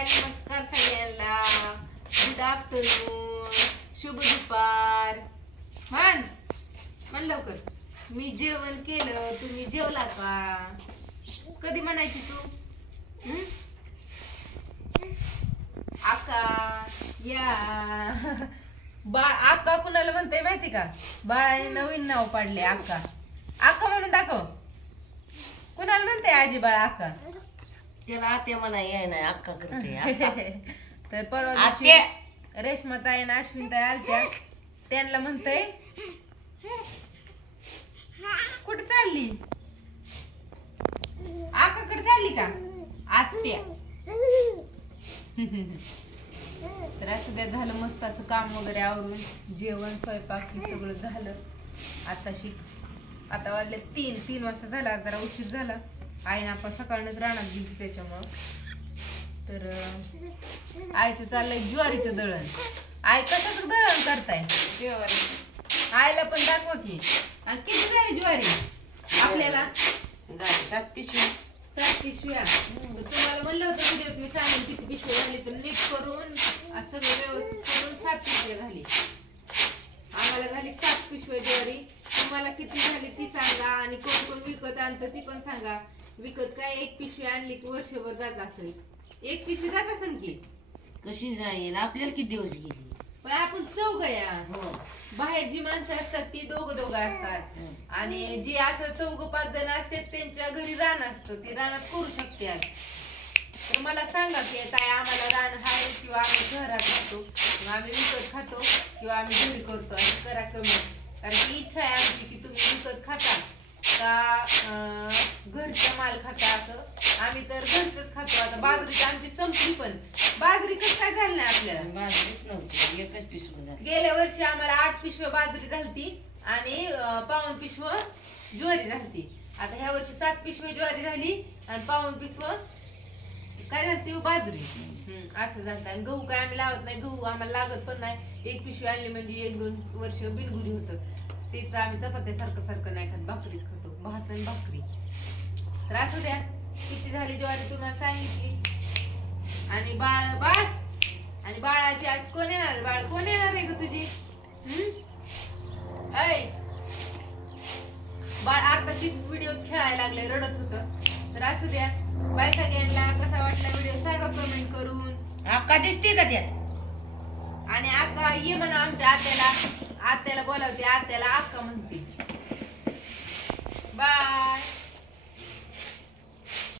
हाय नमस्कार सगळ्यांना. Good afternoon, शुभ दुपार. म्हण लवकर. मी जेवण केलं, तुम्ही जेवला का? कधी म्हणायची तू? आका या बाळ. आका कुणाला म्हणते माहिती का? बाळाने नवीन नाव पाडले आका. आका म्हणून दाखव. कुणाला म्हणते आजी बाळ आका? त्याला आत्या म्हणा याय नाही अक्का करते. तर परवा रेश्माताई आणि अश्विनताई आलत्या, त्यांना म्हणतय कुठे चालली? आकाकडे चालली का आत्या? तर असं काय झालं मस्त असं काम वगैरे आवरून जेवण स्वयंपाक सगळं झालं. आता वाजले 3 वाजता झाला. जरा उशीर झाला. आईने आपण सकाळनंच रानात गेली त्याच्यामुळं. तर आईचं चाललंय ज्वारीचं दळण. आई कशाचं दळण करताय? आईला पण दाखवा की. आणि किती झाली ज्वारी आपल्याला? 7 पिशव्या. 7 पिशव्या. तुम्हाला म्हणलं होतं व्हिडिओत मी सांगेन किती पिशव्या झाली. तर नीट करून सगळं व्यवस्थित करून 7 पिशव्या झाली. आम्हाला झाली 7 पिशव्या ज्वारी. तुम्हाला किती झाली ती सांगा. आणि कोण कोण विकत आणतं ती पण सांगा. विकत काय 1 पिशवी आणली की वर्षभर जात असेल. 1 पिशवी जात असेल की. कशी जाईल? आपल्याला किती दिवस गेली? पण आपण चौघ या. बाहेर जी माणसं असतात ती दोघं असतात. आणि जी असं 4-5 जण असतात त्यांच्या घरी रान असतं. ती रानात करू शकते. तर मला सांगा की ताई आम्हाला रान आहे किंवा आम्ही शहरात राहतो किंवा आम्ही विकत खातो किंवा आम्ही घरी करतो. आणि करा कमेंट. कारण की इच्छा आहे आमची की तुम्ही विकत खाता का घरचा माल खाता. असं आम्ही तर घरच खातो. आता बाजरी आमची संपली. पण बाजरी कसं काय झाली नाही आपल्याला? बाजरीच नव्हती. 1च पिशवी झाली. गेल्या वर्षी आम्हाला 8 पिशव्या बाजरी झालती आणि 1.25 पिशव ज्वारी झालती. आता ह्या वर्षी 7 पिशवी ज्वारी झाली आणि 1.25 पिशव काय झालती बाजरी. असं झालं. आणि गहू काय आम्ही लावत नाही. गहू आम्हाला लागत पण नाही. 1 पिशवी आणली म्हणजे 1-2 वर्ष बिनगुरी होतं. तेच आम्ही चपात्या सारखं नाही खात. भाकरीच खातो. भात आणि भाकरी. तर असू द्या. किती झाली ज्वारी तुम्हाला सांगितली. आणि बाळ आणि बाळाची आज कोण येणार? बाळ कोण येणार आहे ग तुझी? बाळ आताची व्हिडिओ खेळायला लागले, रडत होत. तर असू द्या. बाय सगळ्यांना. कसा वाटला व्हिडिओ सांगा कमेंट करून. अक्का दिसते का त्यात? आणि अक्का ये म्हणा आमच्या आत्याला बोलावते. आत्याला अक्का म्हणते. बाय.